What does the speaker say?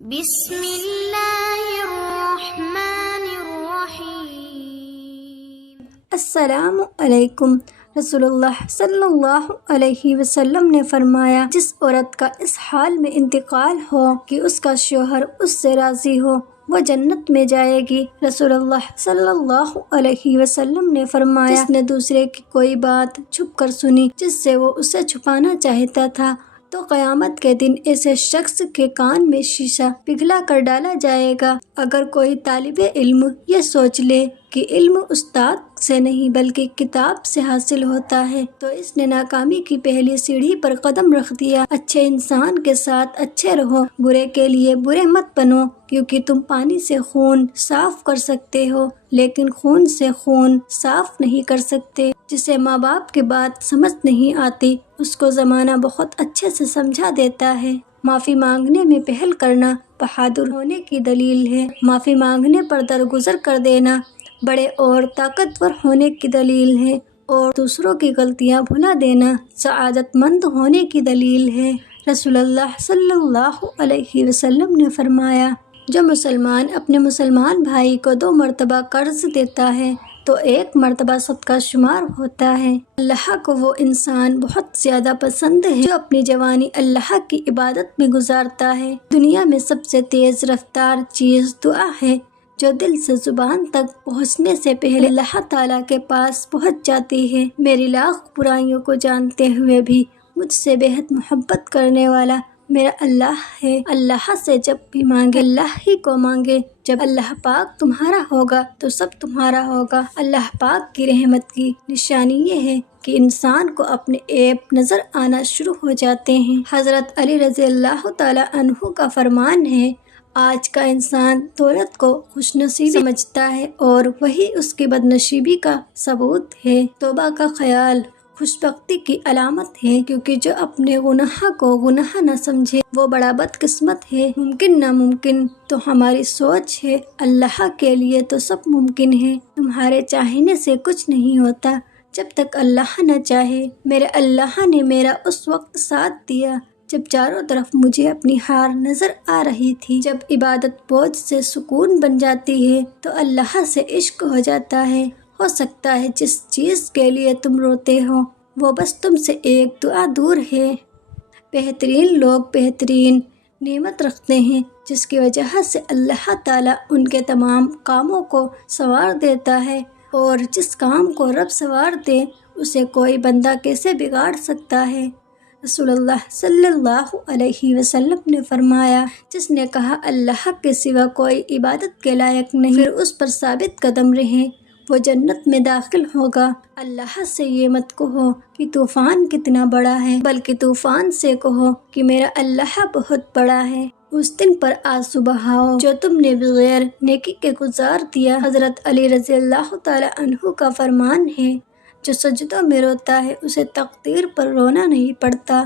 بسم اللہ الرحمن الرحیم۔ السلام علیکم۔ رسول اللہ صلی اللہ علیہ وسلم نے فرمایا، جس عورت کا اس حال میں انتقال ہو کہ اس کا شوہر اس سے راضی ہو، وہ جنت میں جائے گی۔ رسول اللہ صلی اللہ علیہ وسلم نے فرمایا، جس نے دوسرے کی کوئی بات چھپ کر سنی جس سے وہ اسے چھپانا چاہتا تھا، تو قیامت کے دن ایسے شخص کے کان میں شیشہ پگھلا کر ڈالا جائے گا۔ اگر کوئی طالب علم یہ سوچ لے کہ علم استاد سے نہیں بلکہ کتاب سے حاصل ہوتا ہے، تو اس نے ناکامی کی پہلی سیڑھی پر قدم رکھ دیا۔ اچھے انسان کے ساتھ اچھے رہو، برے کے لیے برے مت بنو، کیونکہ تم پانی سے خون صاف کر سکتے ہو لیکن خون سے خون صاف نہیں کر سکتے۔ جسے ماں باپ کی بات سمجھ نہیں آتی، اس کو زمانہ بہت اچھے سے سمجھا دیتا ہے۔ معافی مانگنے میں پہل کرنا بہادر ہونے کی دلیل ہے۔ معافی مانگنے پر درگزر کر دینا بڑے اور طاقتور ہونے کی دلیل ہے، اور دوسروں کی غلطیاں بھلا دینا سعادت مند ہونے کی دلیل ہے۔ رسول اللہ صلی اللہ علیہ وسلم نے فرمایا، جو مسلمان اپنے مسلمان بھائی کو 2 مرتبہ قرض دیتا ہے تو 1 مرتبہ صدقہ شمار ہوتا ہے۔ اللہ کو وہ انسان بہت زیادہ پسند ہے جو اپنی جوانی اللہ کی عبادت میں گزارتا ہے۔ دنیا میں سب سے تیز رفتار چیز دعا ہے، جو دل سے زبان تک پہنچنے سے پہلے اللہ تعالیٰ کے پاس پہنچ جاتی ہے۔ میری لاکھ برائیوں کو جانتے ہوئے بھی مجھ سے بے حد محبت کرنے والا میرا اللہ ہے۔ اللہ سے جب بھی مانگے اللہ ہی کو مانگے۔ جب اللہ پاک تمہارا ہوگا تو سب تمہارا ہوگا۔ اللہ پاک کی رحمت کی نشانی یہ ہے کہ انسان کو اپنے عیب نظر آنا شروع ہو جاتے ہیں۔ حضرت علی رضی اللہ تعالیٰ عنہ کا فرمان ہے، آج کا انسان دولت کو خوش نصیبی سمجھتا ہے اور وہی اس کی بدنصیبی کا ثبوت ہے۔ توبہ کا خیال خوش بختی کی علامت ہے، کیونکہ جو اپنے گناہ کو گناہ نہ سمجھے وہ بڑا بدقسمت ہے۔ ممکن ناممکن تو ہماری سوچ ہے، اللہ کے لیے تو سب ممکن ہے۔ تمہارے چاہنے سے کچھ نہیں ہوتا جب تک اللہ نہ چاہے۔ میرے اللہ نے میرا اس وقت ساتھ دیا جب چاروں طرف مجھے اپنی ہار نظر آ رہی تھی۔ جب عبادت بوجھ سے سکون بن جاتی ہے تو اللہ سے عشق ہو جاتا ہے۔ ہو سکتا ہے جس چیز کے لیے تم روتے ہو وہ بس تم سے ایک دعا دور ہے۔ بہترین لوگ بہترین نعمت رکھتے ہیں جس کی وجہ سے اللہ تعالیٰ ان کے تمام کاموں کو سنوار دیتا ہے، اور جس کام کو رب سنوار دے اسے کوئی بندہ کیسے بگاڑ سکتا ہے۔ رسول اللہ صلی اللہ علیہ وسلم نے فرمایا، جس نے کہا اللہ کے سوا کوئی عبادت کے لائق نہیں، پھر اس پر ثابت قدم رہے، وہ جنت میں داخل ہوگا۔ اللہ سے یہ مت کہو کہ طوفان کتنا بڑا ہے، بلکہ طوفان سے کہو کہ میرا اللہ بہت بڑا ہے۔ اس دن پر آنسو بہاؤ جو تم نے بغیر نیکی کے گزار دیا۔ حضرت علی رضی اللہ تعالیٰ عنہ کا فرمان ہے، جو سجدوں میں روتا ہے اسے تقدیر پر رونا نہیں پڑتا۔